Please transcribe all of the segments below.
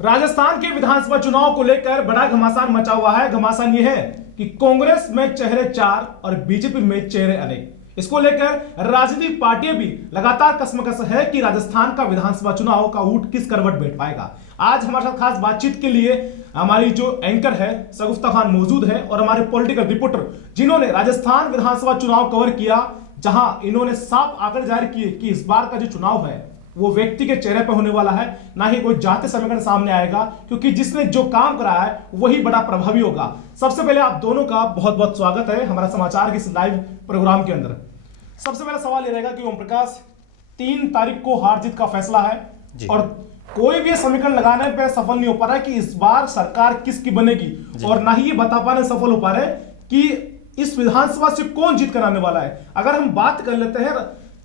राजस्थान के विधानसभा चुनाव को लेकर बड़ा घमासान मचा हुआ है। घमासान यह है कि कांग्रेस में चेहरे 4 और बीजेपी में चेहरे अनेक। इसको लेकर राजनीतिक पार्टियां भी लगातार कसमकस है कि राजस्थान का विधानसभा चुनाव का ऊंट किस करवट बैठ पाएगा। आज हमारे साथ खास बातचीत के लिए हमारी जो एंकर है शगुफ्ता खान मौजूद है और हमारे पॉलिटिकल रिपोर्टर जिन्होंने राजस्थान विधानसभा चुनाव कवर किया, जहां इन्होंने साफ आंकड़े जारी किए कि इस बार का जो चुनाव है वो व्यक्ति के चेहरे पर होने वाला है, ना ही कोई जाति समीकरण सामने आएगा, क्योंकि जिसने जो काम करा है वही बड़ा प्रभावी होगा। सबसे पहले आप दोनों का बहुत बहुत स्वागत है हमारा समाचार के इस लाइव प्रोग्राम के अंदर। सबसे पहला सवाल ये रहेगा कि ओम प्रकाश, 3 तारीख को हार जीत का फैसला है और कोई भी समीकरण लगाने पे सफल नहीं हो पा रहा है कि इस बार सरकार किसकी बनेगी, और ना ही ये बता पाने सफल हो पा रहे कि इस विधानसभा से कौन जीत कर आने वाला है। अगर हम बात कर लेते हैं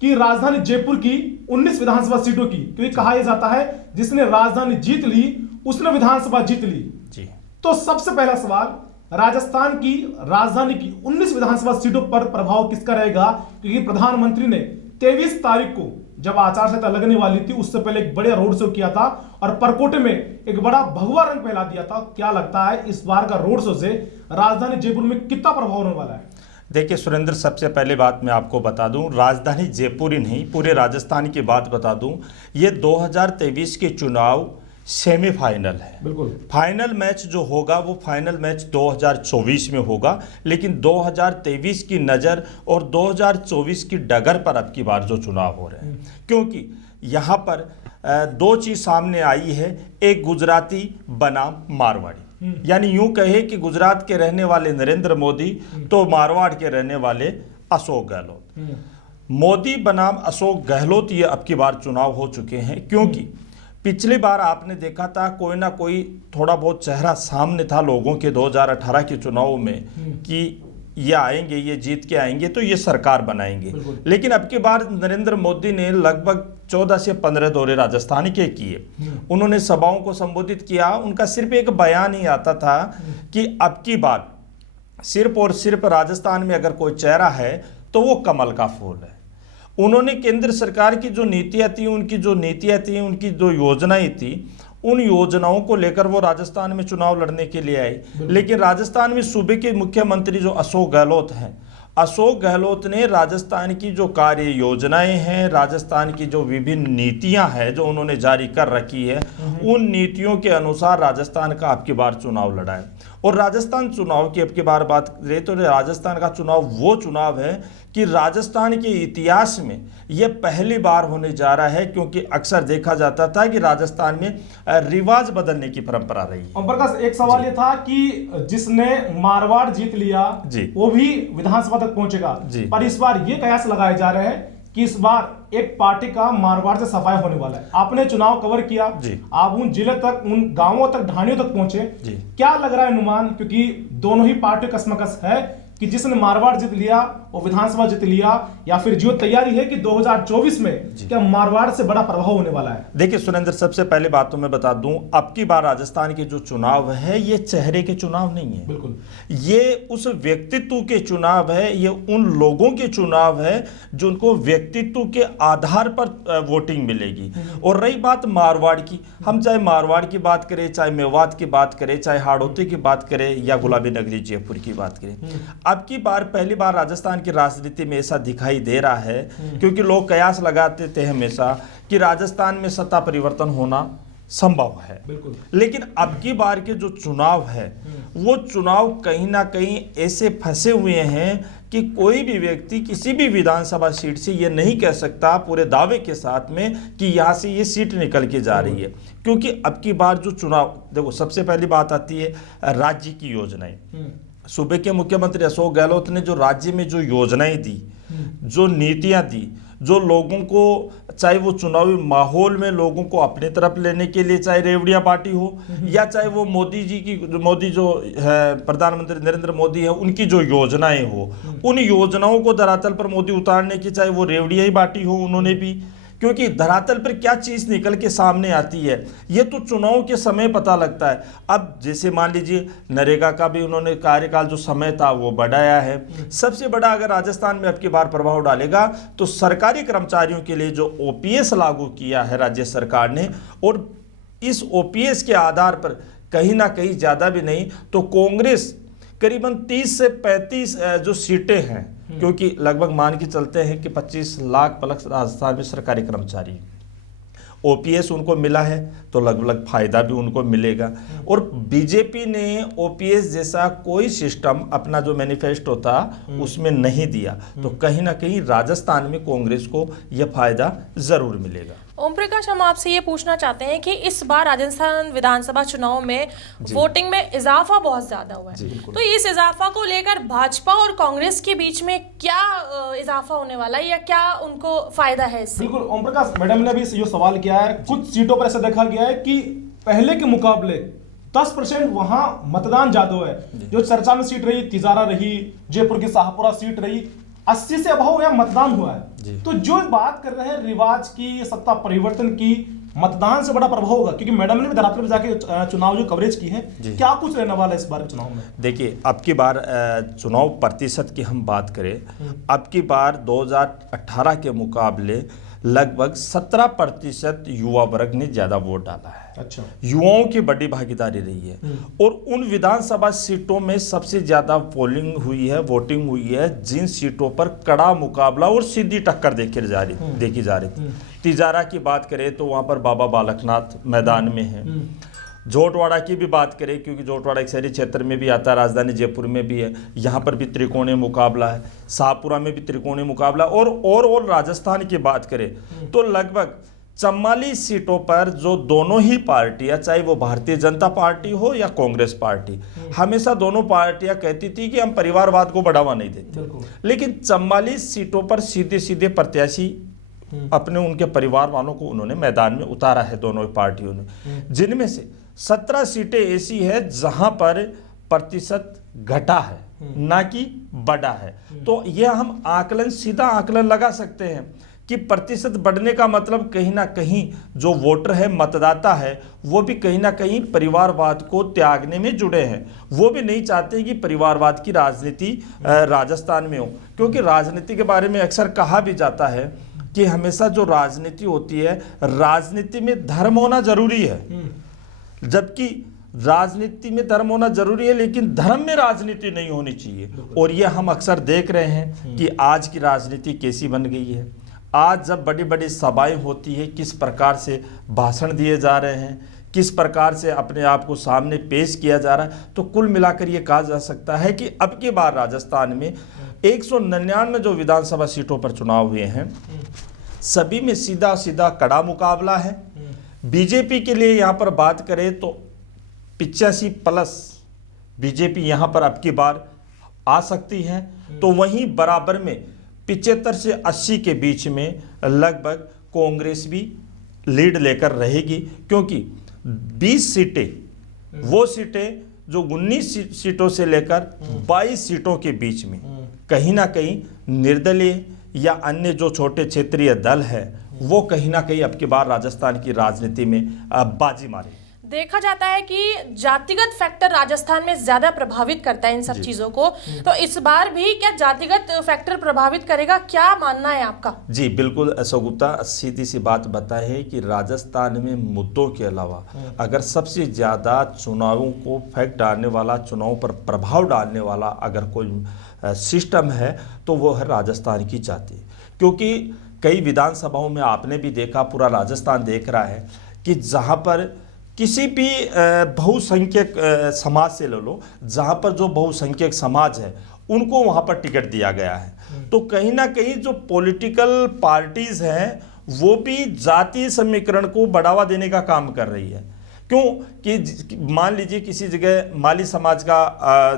कि राजधानी जयपुर की 19 विधानसभा सीटों की, क्योंकि कहा यह जाता है जिसने राजधानी जीत ली उसने विधानसभा जीत ली जी। तो सबसे पहला सवाल, राजस्थान की राजधानी की 19 विधानसभा सीटों पर प्रभाव किसका रहेगा, क्योंकि प्रधानमंत्री ने 23 तारीख को जब आचार संहिता लगने वाली थी उससे पहले एक बड़े रोड शो किया था और परकोटे में एक बड़ा भगवा रंग फैला दिया था। क्या लगता है इस बार का रोड शो से राजधानी जयपुर में कितना प्रभाव होने वाला है? देखिए सुरेंद्र, सबसे पहले बात मैं आपको बता दूं, राजधानी जयपुर ही नहीं पूरे राजस्थान की बात बता दूं, ये 2023 के चुनाव सेमीफाइनल है। बिल्कुल फाइनल मैच जो होगा वो फाइनल मैच 2024 में होगा, लेकिन 2023 की नज़र और 2024 की डगर पर अब की बार जो चुनाव हो रहे हैं, क्योंकि यहाँ पर 2 चीज़ सामने आई है। एक गुजराती बनाम मारवाड़ी, यानी यूं कहे कि गुजरात के रहने वाले नरेंद्र मोदी तो मारवाड़ के रहने वाले अशोक गहलोत। मोदी बनाम अशोक गहलोत ये अब की बार चुनाव हो चुके हैं, क्योंकि पिछली बार आपने देखा था कोई ना कोई थोड़ा बहुत चेहरा सामने था लोगों के 2018 के चुनाव में कि ये आएंगे, ये जीत के आएंगे तो ये सरकार बनाएंगे। लेकिन अब की बार नरेंद्र मोदी ने लगभग 14 से 15 दौरे राजस्थान के किए, उन्होंने सभाओं को संबोधित किया। उनका सिर्फ एक बयान ही आता था कि अब की बार सिर्फ और सिर्फ राजस्थान में अगर कोई चेहरा है तो वो कमल का फूल है। उन्होंने केंद्र सरकार की जो नीतियाँ थी, उनकी जो योजनाएं थी, उन योजनाओं को लेकर वो राजस्थान में चुनाव लड़ने के लिए आए। लेकिन राजस्थान में सूबे के मुख्यमंत्री जो अशोक गहलोत हैं, अशोक गहलोत ने राजस्थान की जो कार्य योजनाएं हैं, राजस्थान की जो विभिन्न नीतियां हैं जो उन्होंने जारी कर रखी है, उन नीतियों के अनुसार राजस्थान का अब की बार चुनाव लड़ा है। और राजस्थान चुनाव की अब की बार बात करें तो राजस्थान का चुनाव वो चुनाव है कि राजस्थान के इतिहास में यह पहली बार होने जा रहा है, क्योंकि अक्सर देखा जाता था कि राजस्थान में रिवाज बदलने की परंपरा रही है। और प्रकाश, एक सवाल ये था कि जिसने मारवाड़ जीत लिया वो भी विधानसभा तक पहुंचेगा, पर इस बार ये कयास लगाए जा रहे हैं कि इस बार एक पार्टी का मारवाड़ से सफाया होने वाला है। आपने चुनाव कवर किया, आप उन जिले तक, उन गांवों तक, ढाणियों तक पहुंचे, क्या लग रहा है अनुमान, क्योंकि दोनों ही पार्टी कसमकस है कि जिसने मारवाड़ जीत लिया वो विधानसभा जीत लिया, या फिर जो तैयारी है कि 2024 में क्या मारवाड़ से बड़ा प्रभाव होने वाला है? देखिए सुरेंद्र, सबसे पहले बात तो मैं बता दूं, अब की बार राजस्थान के जो चुनाव है ये चेहरे के चुनाव नहीं है। बिल्कुल, ये उस व्यक्तित्व के चुनाव है, ये उन लोगों के चुनाव है जो उनको व्यक्तित्व के आधार पर वोटिंग मिलेगी। और रही बात मारवाड़ की, हम चाहे मारवाड़ की बात करें, चाहे मेवात की बात करें, चाहे हाड़ौती की बात करें या गुलाबी नगरी जयपुर की बात करें, अब की बार पहली बार राजस्थान की राजनीति में ऐसा दिखाई दे रहा है, क्योंकि लोग कयास लगाते थे हमेशा कि राजस्थान में सत्ता परिवर्तन होना संभव है। लेकिन अब की बार के जो चुनाव है वो चुनाव कहीं ना कहीं ऐसे फंसे हुए हैं कि कोई भी व्यक्ति किसी भी विधानसभा सीट से ये नहीं कह सकता पूरे दावे के साथ में कि यहाँ से ये सीट निकल के जा रही है, क्योंकि अब की बार जो चुनाव, देखो सबसे पहली बात आती है राज्य की योजनाएं। सूबे के मुख्यमंत्री अशोक गहलोत ने जो राज्य में जो योजनाएं दी, जो नीतियां दी, जो लोगों को, चाहे वो चुनावी माहौल में लोगों को अपने तरफ लेने के लिए, चाहे रेवड़िया पार्टी हो या चाहे वो मोदी जो है प्रधानमंत्री नरेंद्र मोदी है उनकी जो योजनाएं हो, उन योजनाओं को धरातल पर मोदी उतारने की, चाहे वो रेवड़िया ही पार्टी हो, उन्होंने भी, क्योंकि धरातल पर क्या चीज़ निकल के सामने आती है ये तो चुनाव के समय पता लगता है। अब जैसे मान लीजिए नरेगा का भी उन्होंने कार्यकाल जो समय था वो बढ़ाया है। सबसे बड़ा अगर राजस्थान में अब की बार प्रभाव डालेगा तो सरकारी कर्मचारियों के लिए जो ओपीएस लागू किया है राज्य सरकार ने, और इस ओपीएस के आधार पर कहीं ना कहीं ज़्यादा भी नहीं तो कांग्रेस करीबन 30 से 35 जो सीटें हैं, क्योंकि लगभग मान के चलते हैं कि 25 लाख प्लस राजस्थान में सरकारी कर्मचारी, ओपीएस उनको मिला है तो लगभग फायदा भी उनको मिलेगा। और बीजेपी ने ओपीएस जैसा कोई सिस्टम अपना जो मैनिफेस्टो था उसमें नहीं दिया, तो कहीं ना कहीं राजस्थान में कांग्रेस को यह फायदा जरूर मिलेगा। ओम प्रकाश, हम आपसे ये पूछना चाहते हैं कि इस बार राजस्थान विधानसभा चुनाव में वोटिंग में इजाफा बहुत ज्यादा हुआ है, तो इस इजाफा को लेकर भाजपा और कांग्रेस के बीच में क्या इजाफा होने वाला है या क्या उनको फायदा है इससे? बिल्कुल ओम प्रकाश, मैडम ने भी ये सवाल किया है। कुछ सीटों पर ऐसा देखा गया है कि पहले के मुकाबले 10% वहां मतदान ज्यादा है। जो चर्चा में सीट रही, तिजारा रही, जयपुर की शाहपुरा सीट रही, 80 से अभाव यहाँ मतदान हुआ है। तो जो बात कर रहे हैं रिवाज की, सत्ता परिवर्तन की, मतदान से बड़ा प्रभाव होगा, क्योंकि मैडम ने भी धरातल पर जाके चुनाव जो कवरेज की है, क्या कुछ रहने वाला है इस बार के चुनाव में? देखिए, अब की बार चुनाव प्रतिशत की हम बात करें, अब की बार 2018 के मुकाबले लगभग 17% युवा वर्ग ने ज्यादा वोट डाला है। अच्छा, युवाओं की बड़ी भागीदारी रही है और उन विधानसभा सीटों में सबसे ज्यादा पोलिंग हुई है, वोटिंग हुई है, जिन सीटों पर कड़ा मुकाबला और सीधी टक्कर देखी जा रही थी। तिजारा की बात करें तो वहां पर बाबा बालकनाथ मैदान में है। जोटवाड़ा की भी बात करें, क्योंकि जोटवाड़ा एक शहरी क्षेत्र में भी आता है, राजधानी जयपुर में भी है, यहाँ पर भी त्रिकोणीय मुकाबला है, शाहपुरा में भी त्रिकोणीय मुकाबला। और राजस्थान की बात करें तो लगभग 44 सीटों पर जो दोनों ही पार्टियां, चाहे वो भारतीय जनता पार्टी हो या कांग्रेस पार्टी, हमेशा दोनों पार्टियां कहती थी कि हम परिवारवाद को बढ़ावा नहीं देते, लेकिन 44 सीटों पर सीधे सीधे प्रत्याशी अपने उनके परिवार वालों को उन्होंने मैदान में उतारा है दोनों पार्टियों ने, जिनमें से 17 सीटें ऐसी है जहां पर प्रतिशत घटा है, ना कि बढ़ा है। तो यह हम सीधा आकलन लगा सकते हैं कि प्रतिशत बढ़ने का मतलब कहीं ना कहीं जो वोटर है, मतदाता है, वो भी कहीं ना कहीं परिवारवाद को त्यागने में जुड़े हैं। वो भी नहीं चाहते कि परिवारवाद की राजनीति राजस्थान में हो, क्योंकि राजनीति के बारे में अक्सर कहा भी जाता है कि हमेशा जो राजनीति होती है, राजनीति में धर्म होना जरूरी है, जबकि राजनीति में धर्म होना जरूरी है, लेकिन धर्म में राजनीति नहीं होनी चाहिए। और ये हम अक्सर देख रहे हैं कि आज की राजनीति कैसी बन गई है। आज जब बड़ी बड़ी सभाएं होती है, किस प्रकार से भाषण दिए जा रहे हैं, किस प्रकार से अपने आप को सामने पेश किया जा रहा है, तो कुल मिलाकर ये कहा जा सकता है कि अब की बार राजस्थान में 199 जो विधानसभा सीटों पर चुनाव हुए हैं, सभी में सीधा सीधा कड़ा मुकाबला है। बीजेपी के लिए यहाँ पर बात करें तो 85+ बीजेपी यहाँ पर अब की बार आ सकती है, तो वहीं बराबर में 75 से 80 के बीच में लगभग कांग्रेस भी लीड लेकर रहेगी, क्योंकि 20 सीटें वो सीटें जो 19 सीटों से लेकर 22 सीटों के बीच में कहीं ना कहीं निर्दलीय या अन्य जो छोटे क्षेत्रीय दल है, वो कहीं ना कहीं अब की बार राजस्थान की राजनीति में बाजी मारे। देखा जाता है कि जातिगत फैक्टर राजस्थान में ज्यादा प्रभावित करता है इन सब चीजों को, तो इस बार भी क्या जातिगत फैक्टर प्रभावित करेगा, क्या मानना है आपका? जी बिल्कुल अशोक गुप्ता, सीधी सी बात बताए कि राजस्थान में मुद्दों के अलावा अगर सबसे ज्यादा चुनावों को फैक्ट डालने वाला, चुनाव पर प्रभाव डालने वाला अगर कोई सिस्टम है तो वो है राजस्थान की जाति। क्योंकि कई विधानसभाओं में आपने भी देखा, पूरा राजस्थान देख रहा है कि जहाँ पर किसी भी बहुसंख्यक समाज से ले लो, जहाँ पर जो बहुसंख्यक समाज है उनको वहाँ पर टिकट दिया गया है, तो कहीं ना कहीं जो पॉलिटिकल पार्टीज हैं वो भी जातीय समीकरण को बढ़ावा देने का काम कर रही है। क्यों कि मान लीजिए किसी जगह माली समाज का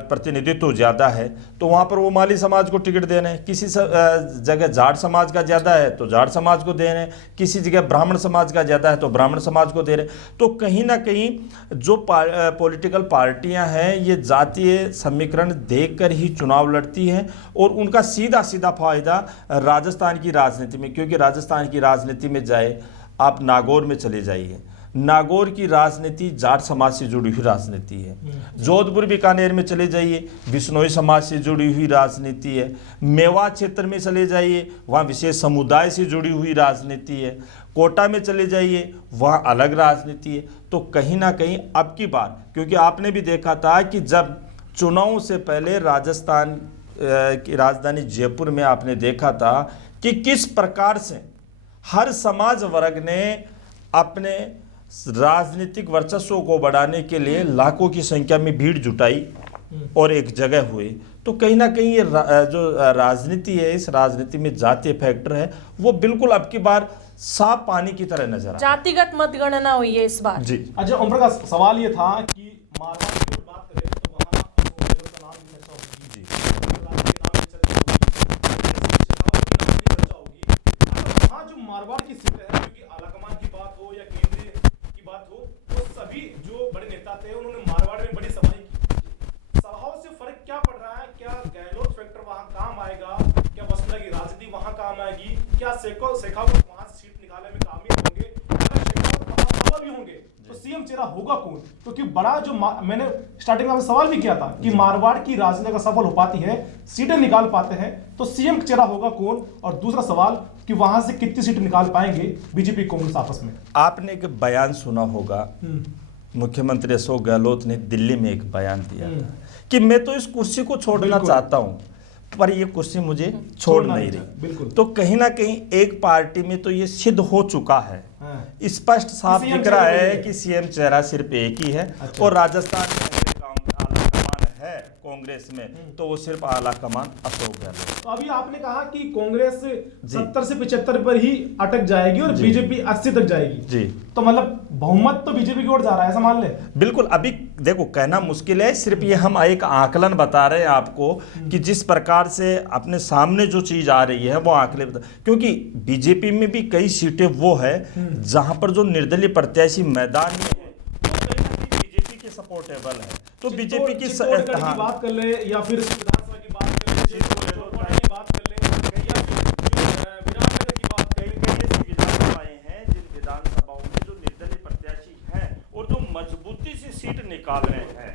प्रतिनिधित्व ज़्यादा है तो वहाँ पर वो माली समाज को टिकट दे रहे हैं, किसी जगह जाट समाज का ज़्यादा है तो जाट समाज को दे रहे हैं, किसी जगह ब्राह्मण समाज का ज़्यादा है तो ब्राह्मण समाज को दे रहे हैं। तो कहीं ना कहीं जो पॉलिटिकल पार्टियां हैं ये जातीय समीकरण देखकर ही चुनाव लड़ती हैं और उनका सीधा सीधा फायदा राजस्थान की राजनीति में, क्योंकि राजस्थान की राजनीति में जाए आप नागौर में चले जाइए, नागौर की राजनीति जाट समाज से जुड़ी हुई राजनीति है। जोधपुर बीकानेर में चले जाइए, बिश्नोई समाज से जुड़ी हुई राजनीति है। मेवात क्षेत्र में चले जाइए, वहाँ विशेष समुदाय से जुड़ी हुई राजनीति है। कोटा में चले जाइए, वहाँ अलग राजनीति है। तो कहीं ना कहीं अब की बार, क्योंकि आपने भी देखा था कि जब चुनाव से पहले राजस्थान की राजधानी जयपुर में आपने देखा था कि किस प्रकार से हर समाज वर्ग ने अपने राजनीतिक वर्चस्व को बढ़ाने के लिए लाखों की संख्या में भीड़ जुटाई और एक जगह हुए। तो कहीं ना कहीं ये जो राजनीति है, इस राजनीति में जातीय फैक्टर है, वो बिल्कुल अब की बार साफ पानी की तरह नजर आ। जातिगत मतगणना हुई है इस बार जी। अच्छा, ओम प्रकाश, सवाल ये था कि मारवाड़ की बात करें तो वहाँ का नाम भी चर्चा होगी, जी। वहाँ जो मारवाड़ की सीट है, क्योंकि आलाकमान की बात हो या केंद्रीय की बात हो, वो सभी जो बड़े नेता थे उन्होंने मारवाड़ में बड़ी सभाएं की। सभाओं से फर्क क्या पड़ रहा है? क्या गहलोत फैक्टर वहाँ काम आएगा? क्या वसुंधरा की राजनीति वहाँ काम आएगी? क्या शेखावत वहाँ से सीट निकालने में कामयाब होंगे? अगर शेखावत वहाँ भी होंगे तो सीएम चेहरा होगा कौन? क्योंकि बड़ा जो मैंने स्टार्टिंग में सवाल भी किया था कि मारवाड़ की राजनीति अगर सफल हो पाती है, सीटें निकाल पाते हैं, तो सीएम चेहरा होगा कौन? और दूसरा सवाल कि वहां से कितनी सीटें निकाल पाएंगे बीजेपी कांग्रेस आपस में? आपने एक बयान सुना होगा, मुख्यमंत्री अशोक गहलोत ने दिल्ली में एक बयान दिया था कि मैं तो इस कुर्सी को छोड़ना चाहता हूं, पर ये कुर्सी मुझे छोड़ नहीं रही। तो कहीं ना कहीं एक पार्टी में तो ये सिद्ध हो चुका है, स्पष्ट साफ दिख रहा है कि सीएम चेहरा सिर्फ एक ही है। अच्छा। और राजस्थान में आला कमान है कांग्रेस में, तो वो सिर्फ आला कमान अशोक गहलोत। तो अभी आपने कहा कि कांग्रेस 70 से 75 पर ही अटक जाएगी और बीजेपी 80 तक जाएगी। जी। तो मतलब बहुमत तो बीजेपी की ओर जा रहा है, ऐसा मान ले? बिल्कुल। अभी देखो, कहना मुश्किल है, सिर्फ ये हम एक आकलन बता रहे हैं आपको कि जिस प्रकार से अपने सामने जो चीज आ रही है वो आंकड़े बता, क्योंकि बीजेपी में भी कई सीटें वो है जहां पर जो निर्दलीय प्रत्याशी मैदान में है वो कहीं ना कहीं बीजेपी के सपोर्टेबल है। तो बीजेपी की बात कर ले या फिर विधानसभा की बात कर ले, की बात कर ले, या फिर विधानसभा की बात कर ले, कई ऐसी विधानसभाएं हैं जिन विधानसभाओं में जो निर्दलीय प्रत्याशी हैं और जो मजबूती से सीट निकाल रहे हैं,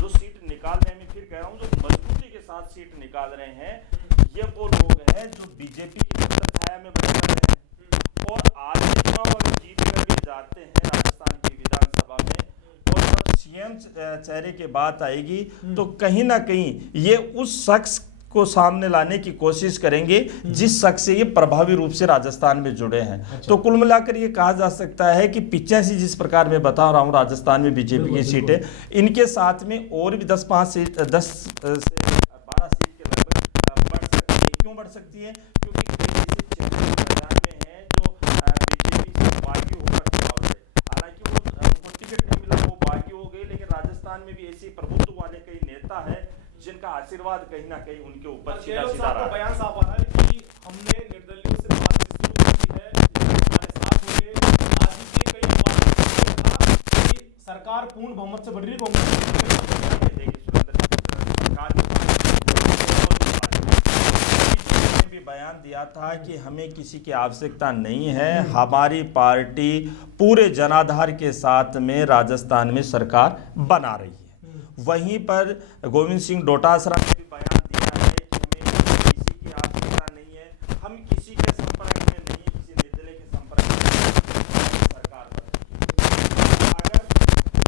जो सीट निकाल रहे हैं, मैं फिर कह रहा हूं, जो मजबूती के साथ सीट निकाल रहे हैं, ये वो लोग हैं जो बीजेपी की छाया में बैठ रहे हैं। और आज के चुनाव अगर जीत कर भी जाते हैं राजस्थान की विधानसभा में, और जब सीएम चेहरे की बात आएगी तो कहीं ना कहीं ये उस शख्स को सामने लाने की कोशिश करेंगे जिस शख्स से ये प्रभावी रूप से राजस्थान में जुड़े हैं। अच्छा। तो कुल मिलाकर ये कहा जा सकता है कि 85 जिस प्रकार मैं बता रहा हूँ राजस्थान में बीजेपी की सीटें, इनके साथ में और भी 10 से 12 सीट के लगभग बढ़ सकती है। क्यों बढ़ सकती है? क्योंकि कई ऐसे क्षेत्र मैदान में हैं जो बीजेपी से बागी होकर चुनाव लड़े, हालांकि उनको टिकट नहीं मिला, वो बागी हो गई, लेकिन राजस्थान में भी ऐसे प्रभुत्व वाले कई नेता है जिनका आशीर्वाद कहीं ना कहीं उनके ऊपर सीधा सीधा रहा है। बयान साफ आ रहा है कि हमने निर्दलीयों से बात शुरू की है, हमारे साथ होंगे। आज भी कई बात कि सरकार पूर्ण बहुमत से बढ़ रही भी बयान दिया था कि हमें किसी की आवश्यकता नहीं है, हमारी पार्टी पूरे जनाधार के साथ में राजस्थान में सरकार बना रही है। वहीं पर गोविंद सिंह डोटासरा ने भी बयान दिया है कि हमें किसी की आवश्यकता नहीं है, हम किसी के संपर्क में नहीं, किसी निर्दलीय के संपर्क में सरकार पर। अगर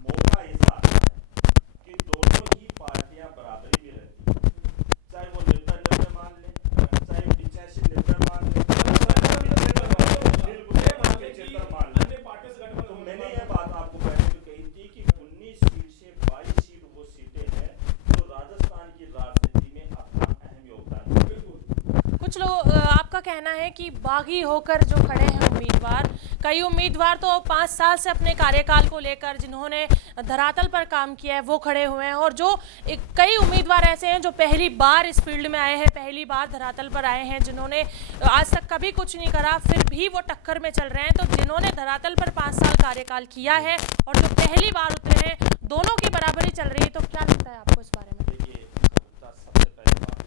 मौका ऐसा आता है कि दोनों ही पार्टियां बराबरी में रहती, चाहे वो 90 मान ले, चाहे 85 मान ले, तो मैंने यह बात आपको पहले भी कही थी कि 19 सीट से 22 सीट वो सीटें हैं जो राजस्थान की राजनीति में अपना अहम योगदान है। बिल्कुल। कुछ लोग आपका कहना है कि बागी होकर जो खड़े हैं उम्मीदवार, कई उम्मीदवार तो 5 साल से अपने कार्यकाल को लेकर जिन्होंने धरातल पर काम किया है वो खड़े हुए हैं, और जो कई उम्मीदवार ऐसे हैं जो पहली बार इस फील्ड में आए हैं, पहली बार धरातल पर आए हैं, जिन्होंने आज तक कभी कुछ नहीं करा, फिर भी वो टक्कर में चल रहे हैं। तो जिन्होंने धरातल पर 5 साल कार्यकाल किया है और जो पहली बार उतरे हैं, दोनों की बराबरी चल रही है, तो क्या लगता है आपको इस बारे में? सबसे पहले बात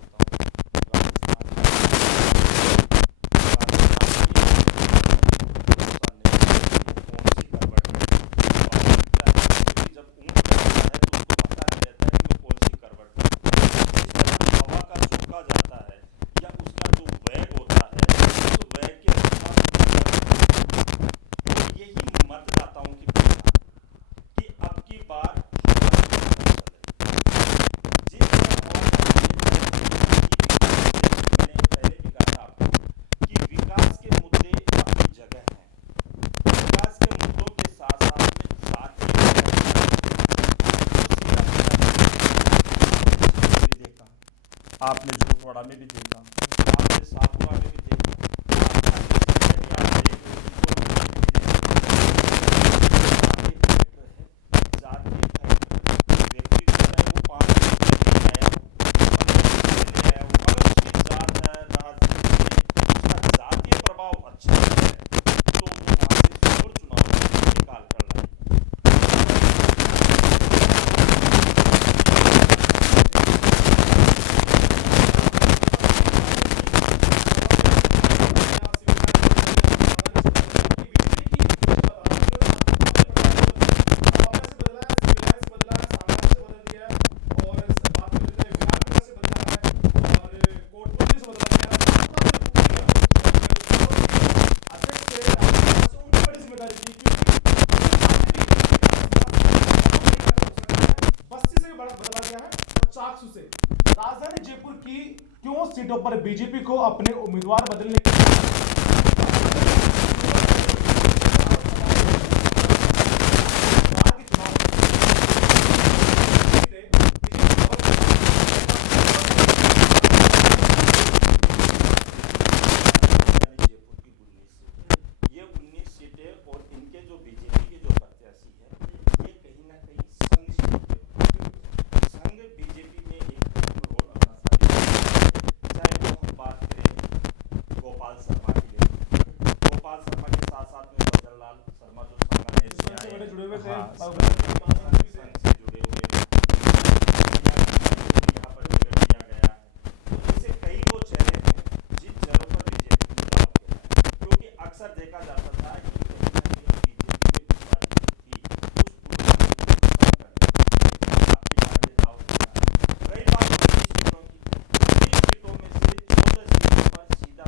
आपने झोटवाड़ा में भी देखा, आपने सापुआ में भी देखा, चाकसू से राजधानी जयपुर की क्यों सीटों पर बीजेपी को अपने उम्मीदवार बदलने की जुड़े हुए थे देखा जाता था कि रही बात सीटों की, सीटों में से 14 सीटों पर सीधा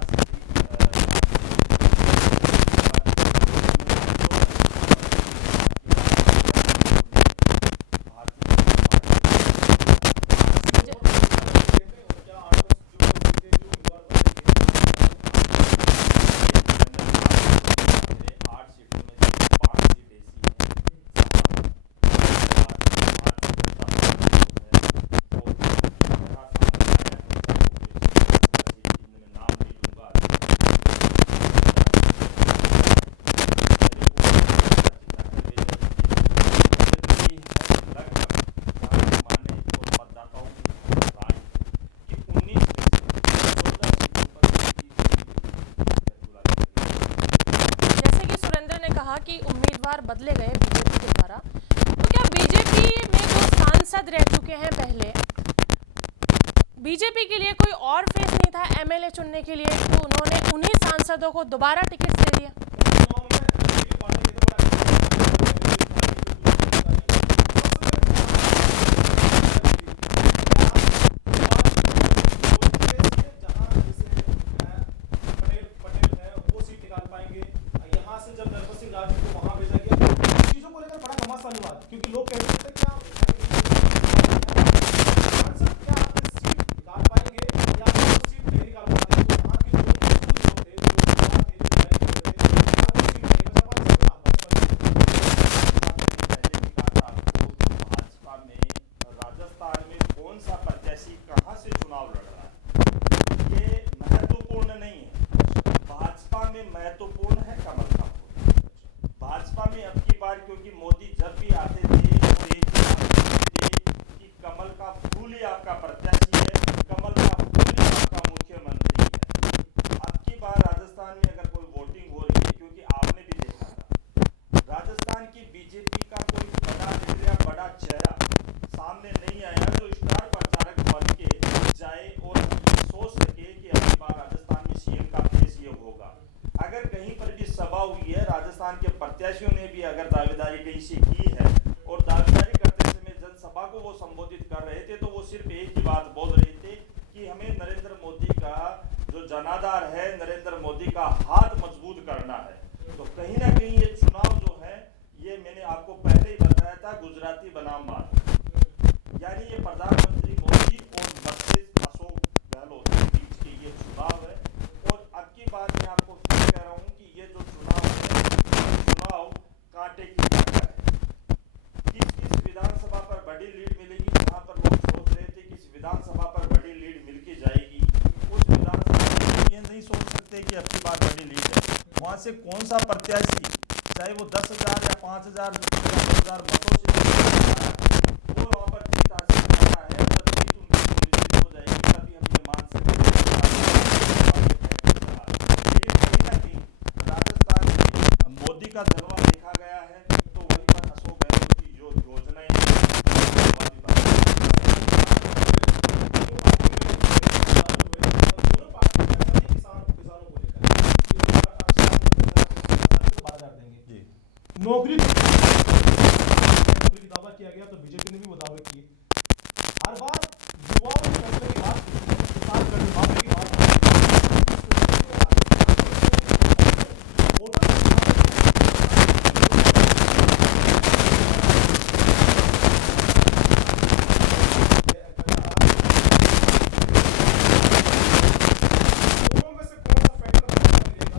कि उम्मीदवार बदले गए बीजेपी के द्वारा, तो क्या बीजेपी में जो सांसद रह चुके हैं पहले, बीजेपी के लिए कोई और फेस नहीं था एमएलए चुनने के लिए, तो उन्होंने उन्हीं सांसदों को दोबारा टिकट दे दिया? क्योंकि लोग कहते थे क्या निकाल पाएंगे या सीट नहीं निकाल पाते, तो वहां के लोग थे भाजपा में राजस्थान में कौन सा प्रत्याशी कहां से चुनाव लड़ रहा है ये महत्वपूर्ण नहीं है। भाजपा में महत्वपूर्ण है कमल का फूल। भाजपा में अब की बार क्योंकि मोदी जब भी आते थे तो एक थे कि कमल का फूल ही आपका प्रत्याशी है, कमल का फूल ही आपका मुख्यमंत्री है। अब की बार राजस्थान में अगर कोई वोटिंग हो रही है, क्योंकि आपने भी देखा था राजस्थान की बीजेपी का कोई बड़ा लीडर या बड़ा चेहरा सामने नहीं आया जो स्टार प्रचारक बन के जाए और सोच सके कि अगली बार राजस्थान में सीएम का फेस ये होगा। अगर कहीं पर भी सभा हुई है, राजस्थान के प्रत्याशियों ने भी अगर दावेदारी कहीं से की है और दावेदारी करते समय जनसभा को वो संबोधित कर रहे थे, तो वो सिर्फ एक ही बात बोल रहे थे कि हमें नरेंद्र मोदी का जो जनाधार है, नरेंद्र मोदी का हाथ मजबूत करना है। तो कहीं ना कहीं ये चुनाव जो है, ये मैंने आपको पहले ही बताया था, गुजराती बनाम बात, यानी ये प्रधानमंत्री मोदी और बत्तीस अशोक गहलोत के बीच के ये चुनाव है। और अब की बात मैं आपको फिर कह रहा हूँ कि ये जो चुनाव है, चुनाव कांटे की टक्कर है। किस विधानसभा पर बड़ी लीड मिलेगी, जहां पर लोग सोच रहे थे कि इस विधानसभा पर बड़ी लीड मिल के वहां से कौन सा प्रत्याशी, चाहे वो 10,000 या 5,000 या 10,000 मतों से वो वहां पर जीत हासिल कर रहा है, जब जीत उनकी सुनिश्चित हो जाएगी तभी हम ये मान सकते हैं। लेकिन कहीं ना कहीं राजस्थान में मोदी का जलवा देखा गया है, तो वहीं पर अशोक गहलोत की जो योजनाएं नौकरी की दावा किया गया, तो बीजेपी ने भी वो दावे किए। हर बार युवाओं के फैसले की बात, किसान कर्जमाफी की बात, दोनों में से कौन सा फैक्टर मिलेगा?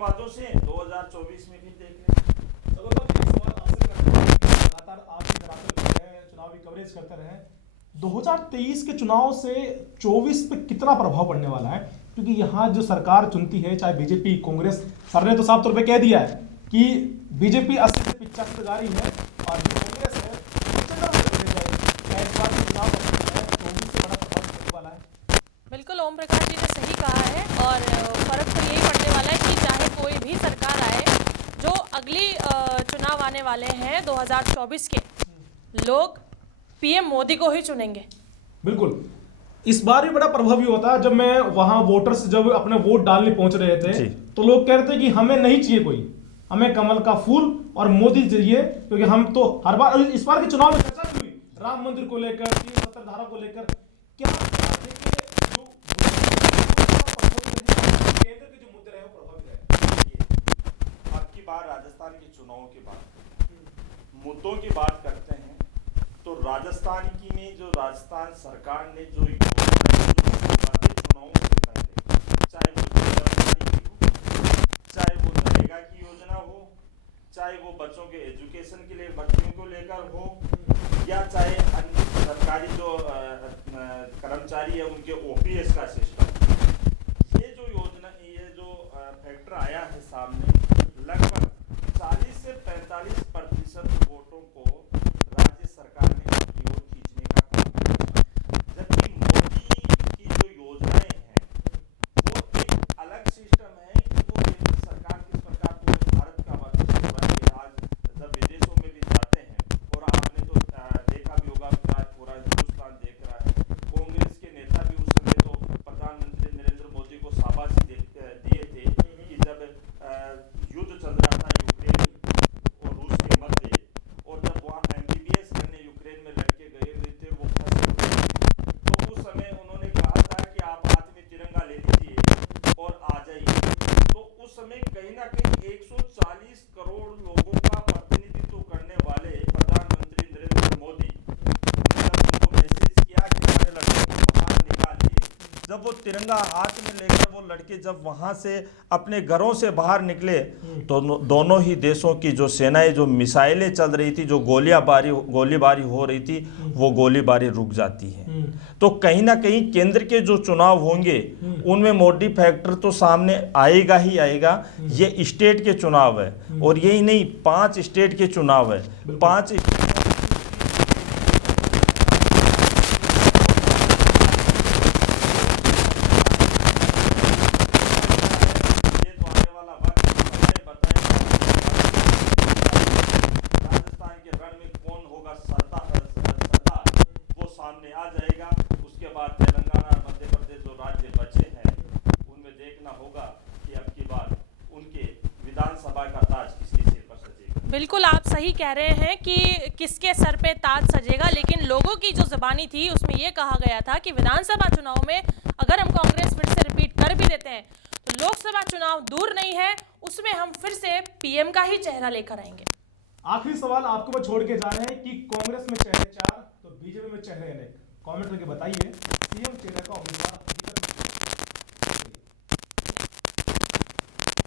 वादों से 2024 में भी देख लें। लगातार आप भी कराते रहे हैं, चुनावी कवरेज करते रहे, 2023 के चुनाव से 24 पे कितना प्रभाव पड़ने वाला है? क्योंकि यहाँ जो सरकार चुनती है, चाहे बीजेपी कांग्रेस, सर ने तो साफ तौर पे कह दिया है कि बीजेपी 80 से 75 जारी है और जो कांग्रेस है 75 जाएगी। क्या इस बार चुनाव 24 से बड़ा प्रभाव पड़ने वाला है? बिल्कुल, ओम प्रकाश जी ने सही कहा है और फर्क तो यही पड़ने वाला है कि चाहे कोई भी सरकार आए, जो अगली चुनाव आने वाले हैं 2024 के, लोग पीएम मोदी को ही चुनेंगे। बिल्कुल, इस बार भी बड़ा प्रभावी होता है। जब मैं वहां वोटर्स जब अपने वोट डालने पहुंच रहे थे, तो लोग कह रहे थे कि हमें नहीं चाहिए कोई, हमें कमल का फूल और मोदी चाहिए, क्योंकि हम तो हर बार, इस बार के चुनाव में चर्चा भी हुई राम मंदिर को लेकर, 370 धारा को लेकर। क्या केंद्र के जो मुद्दे रहे वो प्रभावी रहे? आपकी बात राजस्थान के चुनाव के बाद मुद्दों की बात करते हैं, तो राजस्थान की में जो राजस्थान सरकार ने जो चुनावों से पहले, चाहे वो कर्मचारी की हो, चाहे वो नरेगा की योजना हो, चाहे वो बच्चों के एजुकेशन के लिए बच्चों को लेकर हो, या चाहे अन्य सरकारी जो कर्मचारी है उनके ओपीएस का सिस्टम, ये जो योजना, ये जो फैक्टर आया है सामने, लगभग 40 से 45% वोटों को राज्य सरकार ने अपनी ओर खींचने का काम किया। जबकि मोदी की जो योजनाएं हैं वो एक अलग सिस्टम है कि वो केंद्र सरकार किस प्रकार पूरे भारत का आज जब विदेशों में भी जाते हैं, और आपने तो देखा भी होगा पूरा हिंदुस्तान देख रहा है, कांग्रेस के नेता भी उस समय तो प्रधानमंत्री नरेंद्र मोदी को शाबाशी दिए थे कि जब युद्ध चल रहा था यूक्रेन और रूस के मध्य, और जब वहाँ MBBS करने यूक्रेन में लड़के गए हुए थे, वो फंसे थे, तो उस समय उन्होंने कहा था कि आप हाथ में तिरंगा ले लीजिए और आ जाइए। तो उस समय कहीं ना कहीं 140 करोड़ लोगों का प्रतिनिधित्व करने वाले प्रधानमंत्री नरेंद्र मोदी जब उनको मैसेज किया कि हमारे लड़के को बाहर निकालिए, जब वो तिरंगा हाथ में लेकर वो लड़के जब वहां से अपने घरों से बाहर निकले, तो दोनों ही देशों की जो सेनाएं, जो मिसाइलें चल रही थी, जो गोलीबारी हो रही थी, वो गोलीबारी रुक जाती है। तो कहीं ना कहीं केंद्र के जो चुनाव होंगे उनमें मोदी फैक्टर तो सामने आएगा ही आएगा। ये स्टेट के चुनाव है, और यही नहीं, 5 स्टेट के चुनाव है। 5 राजस्थान के रण में बिल्कुल आप सही कह रहे हैं कि किसके सर पे ताज सजेगा, लेकिन लोगों की जो ज़बानी थी उसमें ये कहा गया था कि विधानसभा चुनाव में अगर हम कांग्रेस फिर से रिपीट कर भी देते हैं तो लोकसभा चुनाव दूर नहीं है, उसमें हम फिर से पीएम का ही चेहरा लेकर आएंगे। आखिरी सवाल आपको मैं छोड़ के जा रहे हैं कि कांग्रेस में चेहरे 4 तो बीजेपी में चेहरे अनेक। कमेंट करके बताइए सीएम चेहरे का